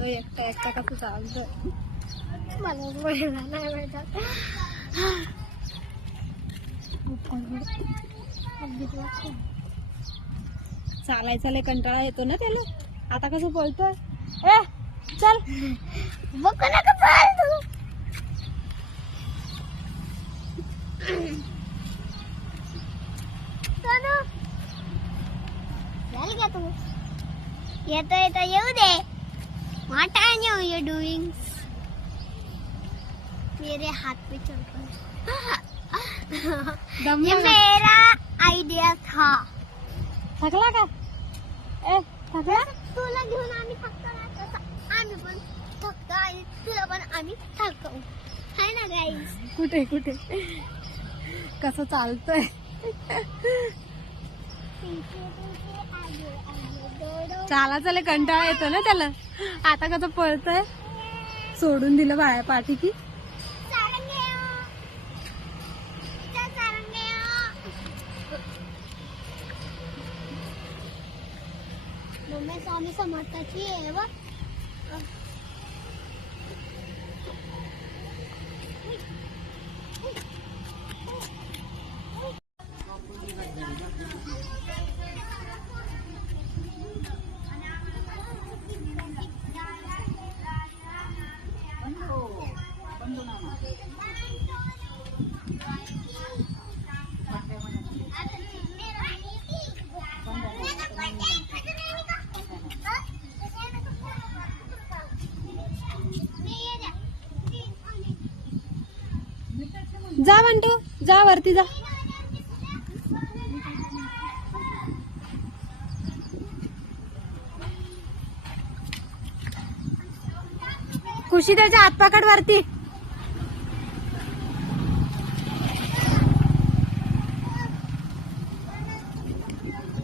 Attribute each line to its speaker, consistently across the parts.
Speaker 1: चालतो एकटा एकटा कसं चालतो मला बोलायला नाही भेटत चालायचा लय कंटाळा येतो ना त्याला. आता कसं बोलतोय? ए चल. बघ नका पळतो झालं का तू? येतो येतो येऊ दे. What are you doing? मेरे हाथ पे चल रहा ये मेरा आइडिया था। थकला का? ए थकला? तुला घेऊन आम्ही थकतो आम्ही पण थकतो आणि तुला पण आम्ही थकतो. हाय ना गाईस कुठे कुठे? कसं चालतंय? चाला चला कंटाळा येतो ना त्याला. आता कसं पळतय? सोडून दिलं बाळा पाठी की. स्वामी समर्थाची आहे जा म्हणतो. जा वरती जा. खुशी त्याच्या हात वरती.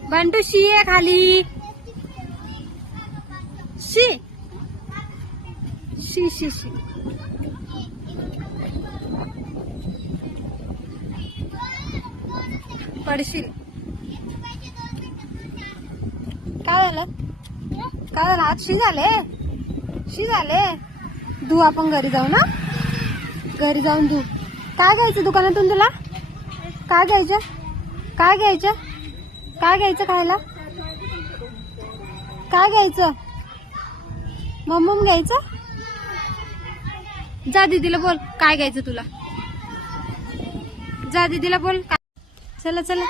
Speaker 1: बंटू शी आहे खाली. शी. शी शी शी. पडशील. काय झालं? काय झालं? आज शी झाले? शी झाले? धू आपण घरी जाऊ ना? घरी जाऊन धू काय घ्यायचं दुकानातून तुला? काय घ्यायचं? काय घ्यायचं? काय घ्यायचं खायला? काय घ्यायचं? मम्मम घ्यायचं? जा दीदीला बोल. काय घ्यायचं तुला? जा दीदीला बोल. चला चला.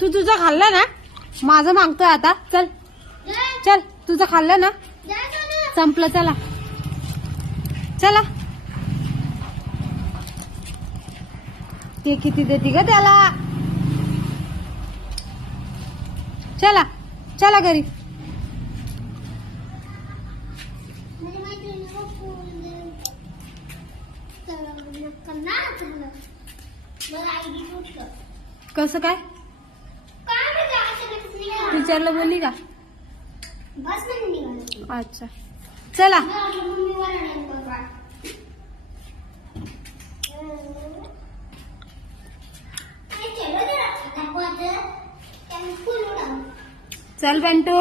Speaker 1: तू तुझं खाल्लं ना? माझं मागतोय आता. चल. चल तुझं खाल्लं ना? संपलं चला. चला. ते किती देते ग त्याला? चला. चला घरी. कसं काय? टीचरला बोलली का? अच्छा. चला. चल बेंटू